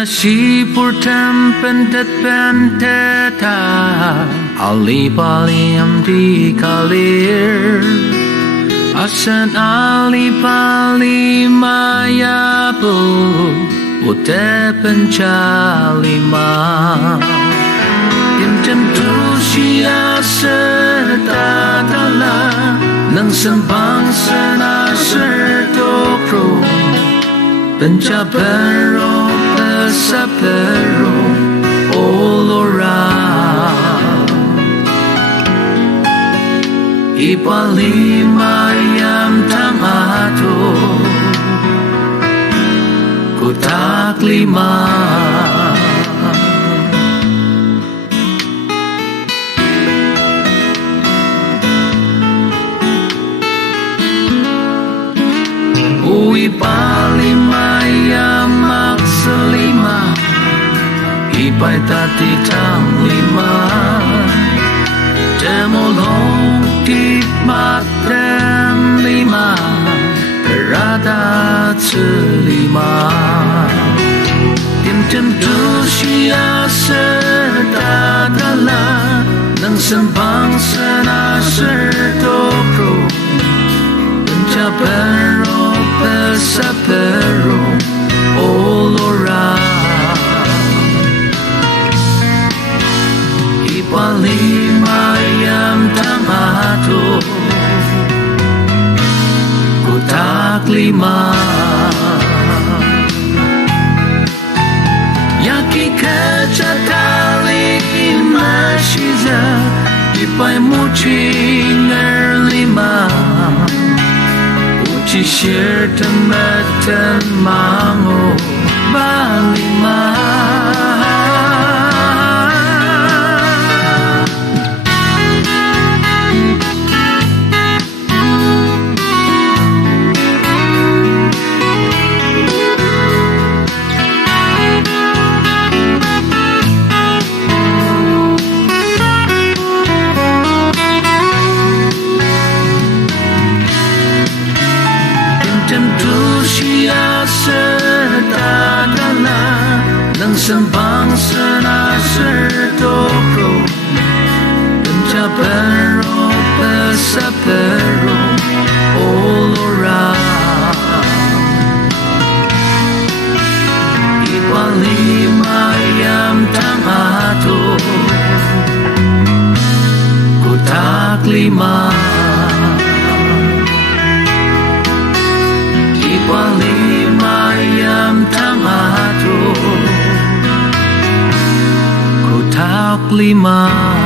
Masipurtam pentet penteta Ali paliam di kalir Asan ali pali mayapu Ute pencalima Tim tentu sia setatala Nang sembang sena sertokro Pencapero pesapero olora Ipalima yam tamato Kutak lima Ipalima yam makselima Ipai tati tang lima Demolong di matem lima Berada selima Tim tentu sia setatala Nang sembang sena sertokro Pencapero pesapero olora Ipalima yam tamato Kutak lima Yaki kecatali mashiza Ipai mucinger lima Uci shir tematan mango balima Nang sembang sena sertokro Pencapero pesapero olora Ipalima yam tamato Kutak lima Ipalima yam tamato Kutak lima